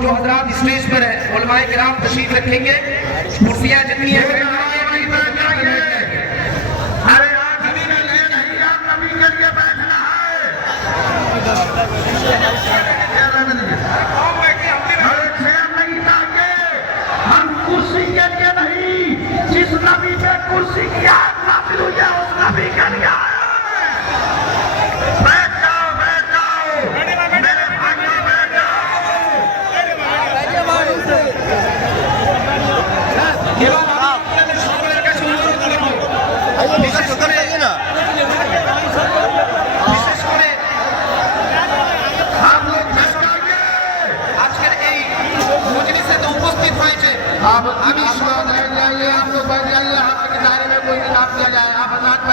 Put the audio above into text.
जो हजरात स्टेज पर है उलमाए किराम तशरीफ रखेंगे। कुर्सियां जितनी है अरे आज नबी के लिए नहीं, आप नबी के लिए बैठना है। अरे शेर नहीं चाहिए, हम कुर्सी के लिए नहीं, जिस नबी पे कुर्सी की आग नाजिल हुई है उस नबी के लिए आए हैं। बैठ जाओ, बैठ जाओ मेरे भाइयों, बैठ বিশেষ করে आप लोग बैठ जाइए। আজকের এই মজলিসে তো উপস্থিত হয়েছে। आप लोग बैठ जाइए, आप लोग बैठ जाइए, आपके दायरे में कोई नहीं नाप लिया जाए।